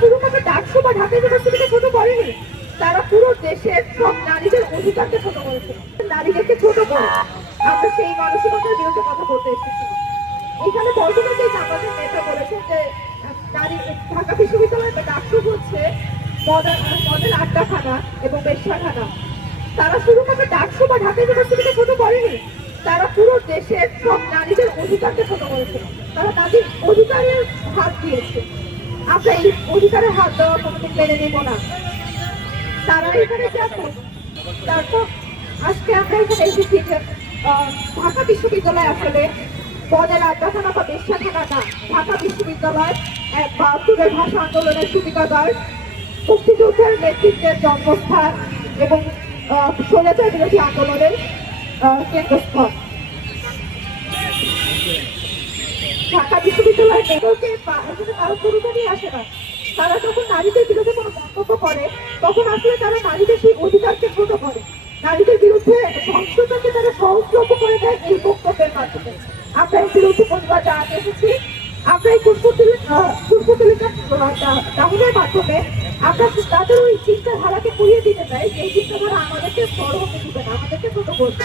শুধুমাত্র ডাকসু বা ঢাকা ইউনিভার্সিটিকে ছোট করেনি, তারা পুরো দেশের সব নারীদের অধিকারকে ছোট করেছে, নারীদেরকে ছোট করে। আমরা সেই মানসিকতার বিরুদ্ধে কথা বলতে এসেছি। এখানে বর্তমানে আমাদের নেতা বলেছেন যে নারী ঢাকা বিশ্ববিদ্যালয়ের ডাকসু হচ্ছে মদের আড্ডাখানা এবং বেশ্যাখানা। তারা শুধুমাত্র ডাকসু বা ঢাকা ইউনিভার্সিটিকে ছোট করেনি, তারা পুরো দেশের সব নারীদের অধিকারকে ছোট করেছে। তারা তাদের অধিকারের হাত দিয়েছে। আমরা এই অধিকারের হাত দেওয়া কোনোদিন মেনে নেব না। তারা এখানে যাচ্ছে। তারপর আজকে আমরা এখানে এসেছি যে ঢাকা বিশ্ববিদ্যালয় আসলে পদের আড্ডাখানা বা বেশ্যাখানা না। ঢাকা বিশ্ববিদ্যালয় ৭২ ভাষা আন্দোলনের সুবিধাদার, মুক্তিযুদ্ধের নেতৃত্বের জন্মস্থান এবং স্বৈরাচার বিরোধী আন্দোলনের কেন্দ্রস্থল। ঢাকা বিশ্ববিদ্যালয়ের নেতাকে কারো ভূমিকা নিয়ে আসে না। তারা যখন নারীদের বিরুদ্ধে কোনো মন্তব্য করে, তখন আসলে তারা নারীদের সেই অধিকারকে ছোট করে, নারীদের বিরুদ্ধে সহিংসতাকে তারা সহজলভ্য করে দেয় এই বক্তব্যের মাধ্যমে। আমরা এই বিরুদ্ধে প্রতিবাদ জানাতে এসেছি। আমরা এই দাহনের মাধ্যমে আমরা তাদের ওই চিন্তাধারাকে পুড়িয়ে দিতে চাই, যে এই চিন্তাধারা আমাদেরকে বড় হতে দিবে না, আমাদেরকে ছোট করবে।